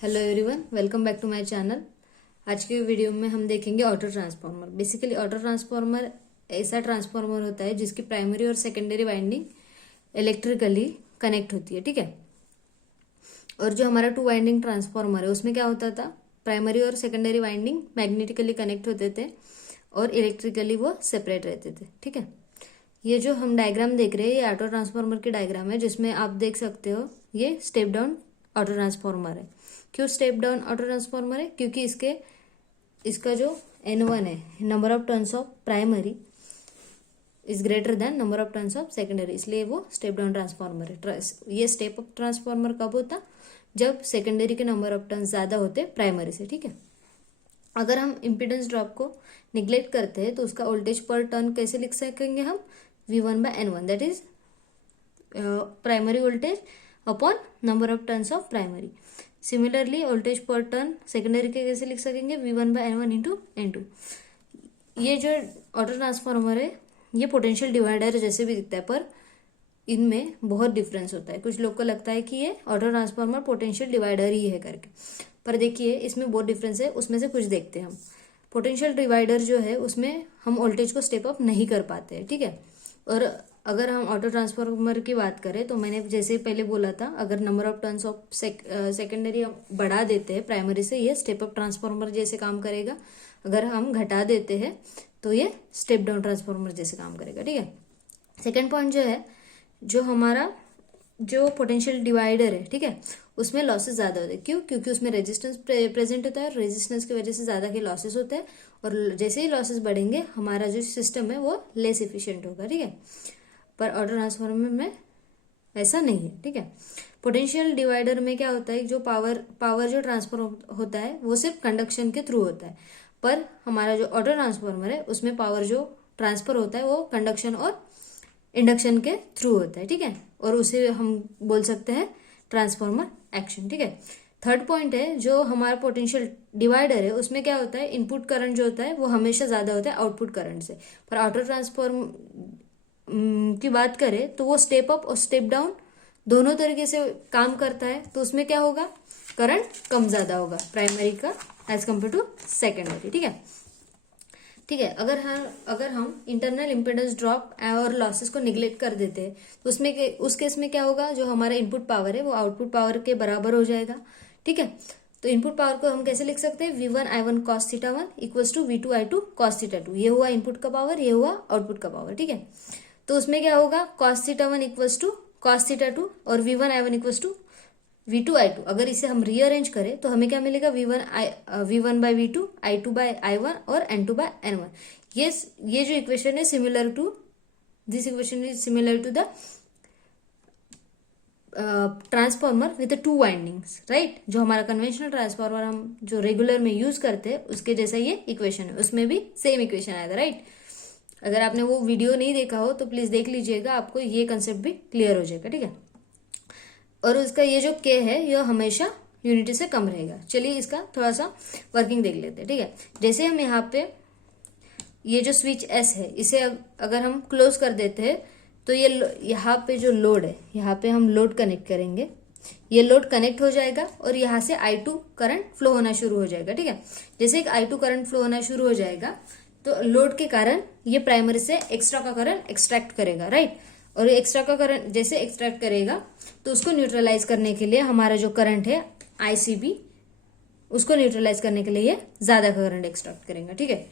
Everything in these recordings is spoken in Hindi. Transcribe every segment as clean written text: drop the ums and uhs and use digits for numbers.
Hello everyone, welcome back to my channel. आज के वीडियो में हम देखेंगे auto transformer. Basically auto transformer ऐसा ट्रांसफार्मर होता है जिसकी प्राइमरी और सेकेंडरी वाइंडिंग इलेक्ट्रिकली कनेक्ट होती है, ठीक है। और जो हमारा टू वाइंडिंग ट्रांसफार्मर है उसमें क्या होता था, प्राइमरी और सेकेंडरी वाइंडिंग मैग्नेटिकली कनेक्ट होते थे और इलेक्ट्रिकली वो सेपरेट रहते थे, ठीक है। ये जो हम डायग्राम देख रहे हैं ये ऑटो ट्रांसफार्मर की डायग्राम है, जिसमें आप देख सकते हो ये स्टेप डाउन ऑटो ट्रांसफार्मर है। क्यों स्टेप डाउन ऑटो ट्रांसफार्मर है? क्योंकि इसका जो N1 है, number of turns of primary is greater than number of turns of secondary, इसलिए वो स्टेप डाउन ट्रांसफार्मर है। ये स्टेप अप ट्रांसफार्मर कब होता? जब सेकेंडरी के नंबर ऑफ टर्न्स ज्यादा होते प्राइमरी से, ठीक है। अगर हम इम्पीडेंस ड्रॉप को निग्लेक्ट करते हैं तो उसका वोल्टेज पर टर्न कैसे लिख सकेंगे हम? V1/N1, that is primary voltage upon number of turns of primary. Similarly voltage पर टर्न सेकेंडरी के कैसे लिख सकेंगे? V1/N1 into N2। ये जो ऑटो ट्रांसफार्मर है ये पोटेंशियल डिवाइडर जैसे भी दिखता है, पर इनमें बहुत डिफरेंस होता है। कुछ लोग को लगता है कि ये ऑटो ट्रांसफार्मर पोटेंशियल डिवाइडर ही है करके, पर देखिए इसमें बहुत डिफरेंस है। उसमें से कुछ देखते हैं हम। पोटेंशियल डिवाइडर जो है उसमें हम वोल्टेज को स्टेप अप नहीं कर पाते हैं, ठीक है। और अगर हम ऑटो ट्रांसफार्मर की बात करें तो मैंने जैसे पहले बोला था, अगर number of turns of secondary बढ़ा देते हैं प्राइमरी से, ये स्टेप अप ट्रांसफार्मर जैसे काम करेगा। अगर हम घटा देते हैं तो ये स्टेप डाउन ट्रांसफार्मर जैसे काम करेगा, ठीक है। सेकेंड पॉइंट जो है, जो हमारा जो पोटेंशियल डिवाइडर है, ठीक है, उसमें लॉसेस ज्यादा होते हैं। क्यों? क्योंकि उसमें रेजिस्टेंस प्रेजेंट होता है, रेजिस्टेंस की वजह से ज्यादा के लॉसेस होते हैं, और जैसे ही लॉसेस बढ़ेंगे हमारा जो सिस्टम है वो लेस इफिशिएंट होगा, ठीक है। पर ऑटो ट्रांसफार्मर में ऐसा नहीं है, ठीक है। पोटेंशियल डिवाइडर में क्या होता है, जो पावर जो ट्रांसफर होता है वो सिर्फ कंडक्शन के थ्रू होता है, पर हमारा जो ऑटो ट्रांसफार्मर है उसमें पावर जो ट्रांसफर होता है वो कंडक्शन और इंडक्शन के थ्रू होता है, ठीक है। और उसे हम बोल सकते हैं ट्रांसफार्मर एक्शन, ठीक है। थर्ड पॉइंट है, जो हमारा पोटेंशियल डिवाइडर है उसमें क्या होता है, इनपुट करंट जो होता है वो हमेशा ज्यादा होता है आउटपुट करंट से। पर ऑटो ट्रांसफार्म की बात करें तो वो स्टेप अप और स्टेप डाउन दोनों तरीके से काम करता है, तो उसमें क्या होगा, करंट कम ज्यादा होगा प्राइमरी का एज कम्पेयर टू सेकेंडरी, ठीक है। ठीक है, अगर हम इंटरनल इम्पीडेंस ड्रॉप और लॉसेस को निग्लेक्ट कर देते हैं तो उस केस में क्या होगा, जो हमारा इनपुट पावर है वो आउटपुट पावर के बराबर हो जाएगा, ठीक है। तो इनपुट पावर को हम कैसे लिख सकते हैं? V1I1 cos θ1 equals to V2I2 cos θ2। ये हुआ इनपुट का पावर, ये हुआ आउटपुट का पावर, ठीक है। तो उसमें क्या होगा, cos θ1 इक्वल्स टू cos θ2 और V1I1 इक्वल्स टू V2I2। अगर इसे हम रीअरेंज करें तो हमें क्या मिलेगा, V1/V2, I2/I1 और N2/N1। ये जो इक्वेशन है similar to this equation is similar to the transformer with two windings, right. जो हमारा कन्वेंशनल ट्रांसफार्मर हम जो रेगुलर में यूज करते हैं उसके जैसा ये इक्वेशन है, उसमें भी सेम इक्वेशन आएगा, राइट। अगर आपने वो वीडियो नहीं देखा हो तो प्लीज देख लीजिएगा, आपको ये कंसेप्ट भी क्लियर हो जाएगा, ठीक है। और उसका ये जो K है यह हमेशा यूनिटी से कम रहेगा। चलिए इसका थोड़ा सा वर्किंग देख लेते हैं, ठीक है। जैसे हम यहाँ पे ये जो स्विच S है इसे अगर हम क्लोज कर देते हैं तो ये यहाँ पे जो लोड है, यहाँ पे हम लोड कनेक्ट करेंगे, ये लोड कनेक्ट हो जाएगा और यहाँ से I2 करंट फ्लो होना शुरू हो जाएगा, ठीक है। जैसे एक I2 करंट फ्लो होना शुरू हो जाएगा तो लोड के कारण ये प्राइमरी से एक्स्ट्रा का करंट एक्सट्रैक्ट करेगा, राइट। और ये एक्स्ट्रा का करंट जैसे एक्सट्रैक्ट करेगा तो उसको न्यूट्रलाइज करने के लिए हमारा जो करंट है ICB, उसको न्यूट्रलाइज करने के लिए ये ज्यादा का करंट एक्सट्रैक्ट करेगा, ठीक है।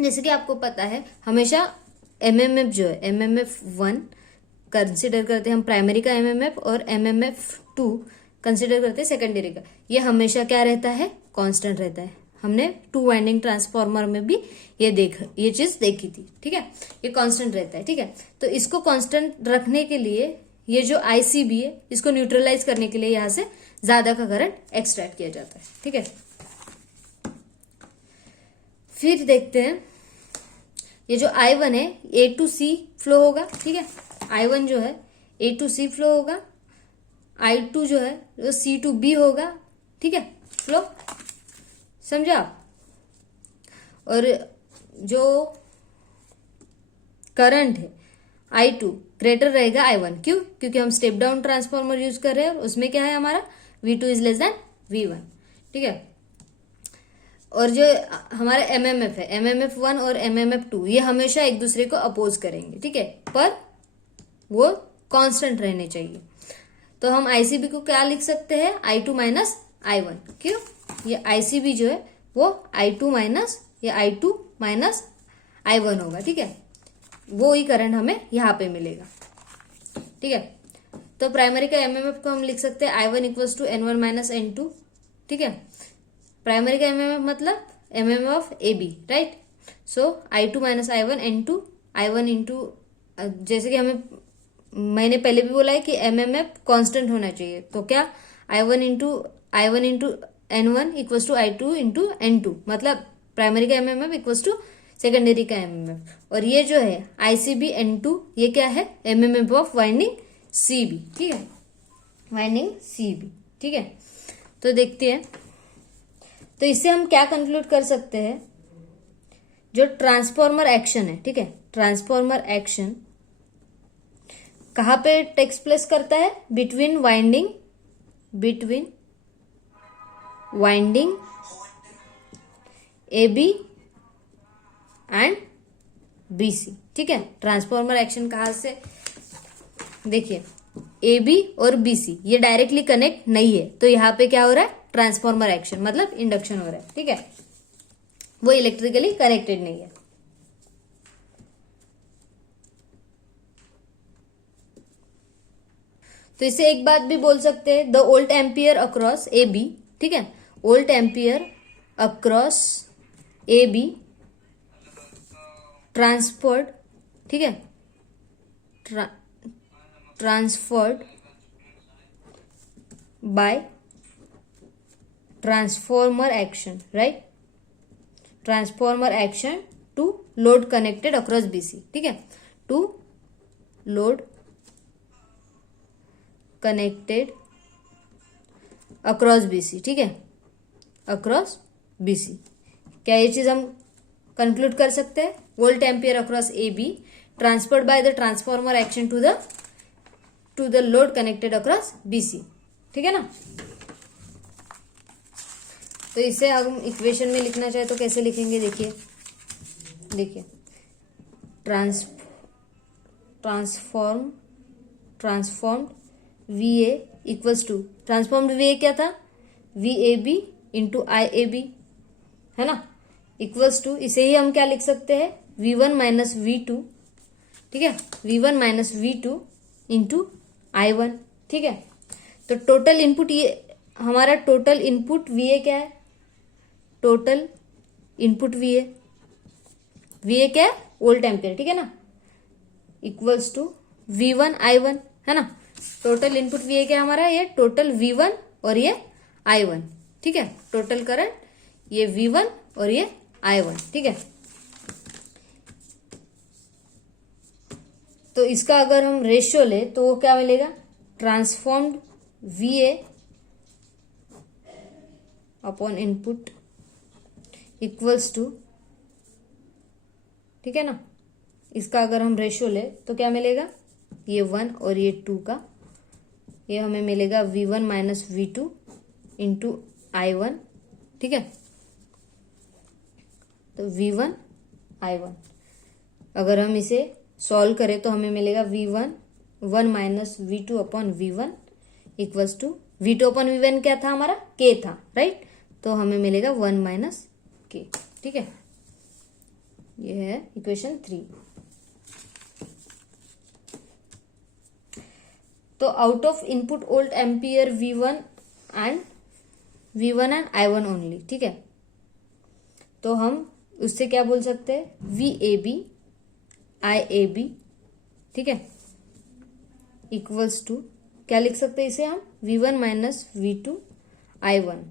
जैसे कि आपको पता है हमेशा MMF जो है MMF1 कंसिडर करते हैं हम प्राइमरी का MMF, और MMF2 कंसिडर करते हैं सेकेंडरी का। ये हमेशा क्या रहता है, कांस्टेंट रहता है। हमने टू वाइंडिंग ट्रांसफार्मर में भी ये चीज देखी थी, ठीक है। ये कांस्टेंट रहता है, ठीक है। तो इसको कांस्टेंट रखने के लिए ये जो ICB है इसको न्यूट्रलाइज करने के लिए यहाँ से ज्यादा का करंट एक्सट्रैक्ट किया जाता है, ठीक है। फिर देखते हैं ये जो I1 है A to C फ्लो होगा, ठीक है। I1 जो है A to C फ्लो होगा, I2 जो है वो C to B होगा, ठीक है, फ्लो, समझा आप। और जो करंट है I2 ग्रेटर रहेगा I1, क्यों? क्योंकि हम स्टेप डाउन ट्रांसफार्मर यूज कर रहे हैं और उसमें क्या है हमारा V2 is less than V1, ठीक है। और जो हमारा MMF है, MMF1 और MMF2, ये हमेशा एक दूसरे को अपोज करेंगे, ठीक है, पर वो कांस्टेंट रहने चाहिए। तो हम ICB को क्या लिख सकते हैं, I2 माइनस I1। क्यों, ये ICB जो है वो I2 माइनस, ये I2 माइनस I1 होगा, ठीक है। वो ही करंट हमें यहाँ पे मिलेगा, ठीक है। तो प्राइमरी का MMF को हम लिख सकते हैं I1 equals to N1 minus N2, ठीक है। प्राइमरी का MMF मतलब MMF of AB, right. So I2 minus I1 N2, I1 into, जैसे कि मैंने पहले भी बोला है कि MMF कांस्टेंट होना चाहिए, तो क्या I1 into N1 equals to I2 into N2, मतलब प्राइमरी का MMF इक्वल्स टू सेकेंडरी का MMF। और ये जो है ICB N2, ये क्या है, MMF ऑफ वाइंडिंग CB, ठीक है, वाइंडिंग CB, ठीक है। तो देखते हैं, तो इससे हम क्या कंक्लूड कर सकते हैं, जो ट्रांसफॉर्मर एक्शन है, ठीक है, ट्रांसफॉर्मर एक्शन कहाँ पे टेक्स प्लेस करता है, between winding AB and BC, ठीक है। ट्रांसफॉर्मर एक्शन कहाँ से, देखिए AB और BC ये डायरेक्टली कनेक्ट नहीं है, तो यहाँ पे क्या हो रहा है, ट्रांसफॉर्मर एक्शन मतलब इंडक्शन हो रहा है, ठीक है, वो इलेक्ट्रिकली कनेक्टेड नहीं है। तो इसे एक बात भी बोल सकते हैं, the volt ampere across AB, ठीक है, volt ampere across AB transferred, ठीक है, transferred by transformer action, right, transformer action to load connected across BC, ठीक है, to load connected across BC, ठीक है, अक्रॉस BC। क्या ये चीज हम कंक्लूड कर सकते हैं, volt ampere across AB transferred by the transformer action to the load connected across BC, ठीक है ना। तो इसे हम इक्वेशन में लिखना चाहे तो कैसे लिखेंगे, देखिए transformed VA equals to, transformed VA क्या था, VAB इंटू IAB, है ना, इक्वल्स टू, इसे ही हम क्या लिख सकते हैं, V1 माइनस V2, ठीक है, V1 minus V2 into I1, ठीक है। तो टोटल इनपुट, ये हमारा टोटल इनपुट VA क्या है, टोटल इनपुट VA क्या है, वोल्ट एम्पियर, ठीक है ना, इक्वल्स टू V1 I1, है ना। टोटल इनपुट VA क्या हमारा, ये टोटल V1 और ये I1, ठीक है, टोटल करंट ये V1 और ये I1, ठीक है। तो इसका अगर हम रेशियो ले तो वो क्या मिलेगा, transformed VA upon input equals to, ठीक है ना, इसका अगर हम रेशियो ले तो क्या मिलेगा, ये 1 और ये 2 का, ये हमें मिलेगा V1 minus V2 into I1, ठीक है। तो V1 I1 अगर हम इसे सॉल्व करें तो हमें मिलेगा V1 1 minus V2 upon V1 equals to, V2 upon V1 क्या था हमारा, K था, राइट, तो हमें मिलेगा 1 माइनस K, ठीक है। ये है इक्वेशन 3। तो out of input volt ampere V1 and I1 only, ठीक है। तो हम उससे क्या बोल सकते हैं, VAB IAB, ठीक है, इक्वल्स टू, क्या लिख सकते हैं इसे हम, V1 माइनस V2 I1।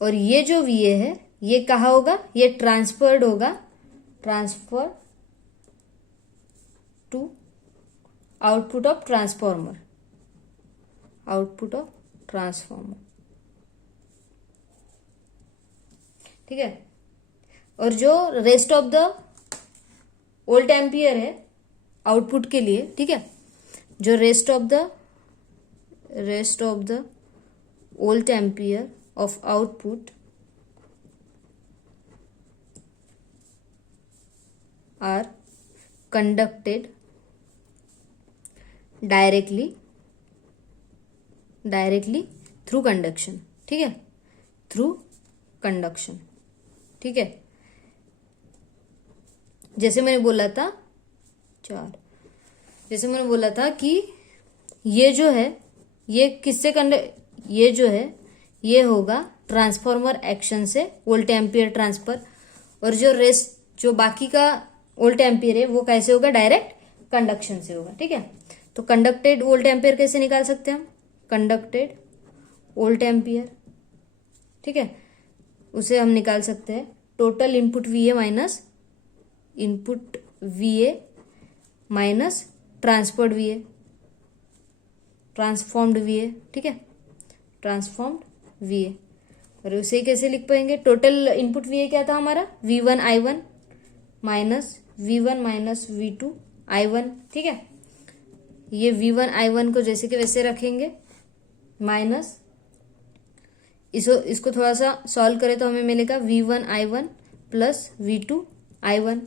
और ये जो VA है ये कहाँ होगा, ये ट्रांसफर्ड होगा, transfer to output of transformer, ठीक है। और जो rest of the volt ampere है आउटपुट के लिए, ठीक है, जो rest of the volt ampere of output are conducted directly through conduction, ठीक है, थ्रू कंडक्शन, ठीक है। जैसे मैंने बोला था कि ये जो है ये किससे ये जो है ये होगा ट्रांसफॉर्मर एक्शन से वोल्ट एम्पियर ट्रांसफर, और जो बाकी का वोल्ट एम्पियर है वो कैसे होगा, डायरेक्ट कंडक्शन से होगा, ठीक है। तो कंडक्टेड वोल्ट एम्पियर कैसे निकाल सकते हैं हम, कंडक्टेड वोल्ट एम्पियर, ठीक है, उसे हम निकाल सकते हैं total input वीए minus input वीए minus transferred वीए, transformed वीए, ठीक है, ट्रांसफॉर्म्ड वीए। और उसे कैसे लिख पाएंगे, टोटल इनपुट वीए क्या था हमारा, V1 I1 minus V1 minus V2 I1, ठीक है। ये V1 I1 को जैसे कि वैसे रखेंगे, माइनस इसको थोड़ा सा सॉल्व करें तो हमें मिलेगा V1 I1 plus V2 I1,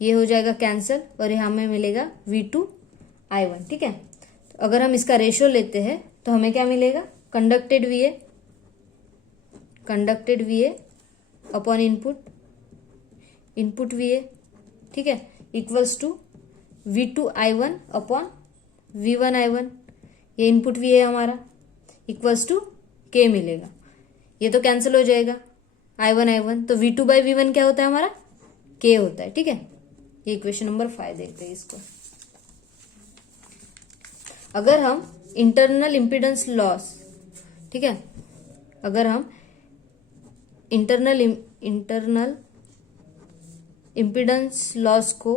ये हो जाएगा कैंसिल, और यहाँ हमें मिलेगा V2 I1, ठीक है। तो अगर हम इसका रेशियो लेते हैं तो हमें क्या मिलेगा, conducted VA upon input VA, ठीक है, equals to V2 I1 upon V1 I1, ये इनपुट VA है हमारा, इक्वल्स टू K मिलेगा, ये तो कैंसिल हो जाएगा I1 तो V2 बाई V1 क्या होता है हमारा, K होता है, ठीक है। ये इक्वेशन नंबर 5 देखते हैं इसको। अगर हम इंटरनल इम्पीडेंस लॉस, ठीक है, अगर हम इंटरनल इम्पीडेंस लॉस को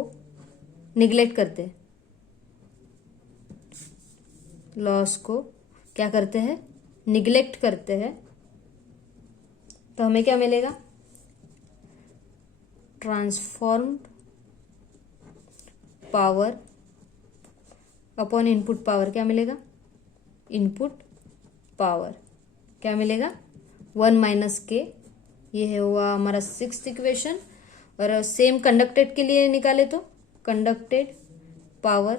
निग्लेक्ट करते हैं, लॉस को क्या करते हैं, निग्लेक्ट करते हैं, तो हमें क्या मिलेगा, transformed power upon input power क्या मिलेगा, इनपुट पावर क्या मिलेगा, 1 माइनस के, ये है हुआ हमारा 6th इक्वेशन। और सेम कंडक्टेड के लिए निकाले तो conducted power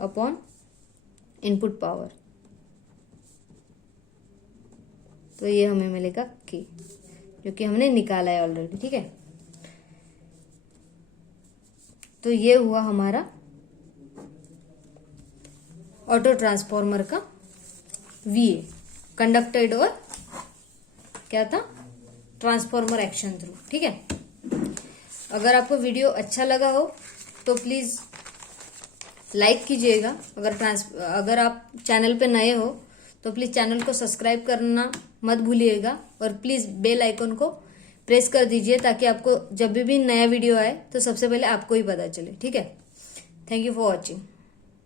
upon input power, तो ये हमें मिलेगा के, जो कि हमने निकाला है ऑलरेडी, ठीक है। तो ये हुआ हमारा ऑटो ट्रांसफॉर्मर का VA, कंडक्टेड और क्या था, ट्रांसफॉर्मर एक्शन थ्रू, ठीक है। अगर आपको वीडियो अच्छा लगा हो तो प्लीज लाइक कीजिएगा। अगर आप चैनल पे नए हो तो प्लीज चैनल को सब्सक्राइब करना मत भूलिएगा, और प्लीज बेल आइकन को प्रेस कर दीजिए ताकि आपको जब भी नया वीडियो आए तो सबसे पहले आपको ही पता चले, ठीक है। Thank you for watching.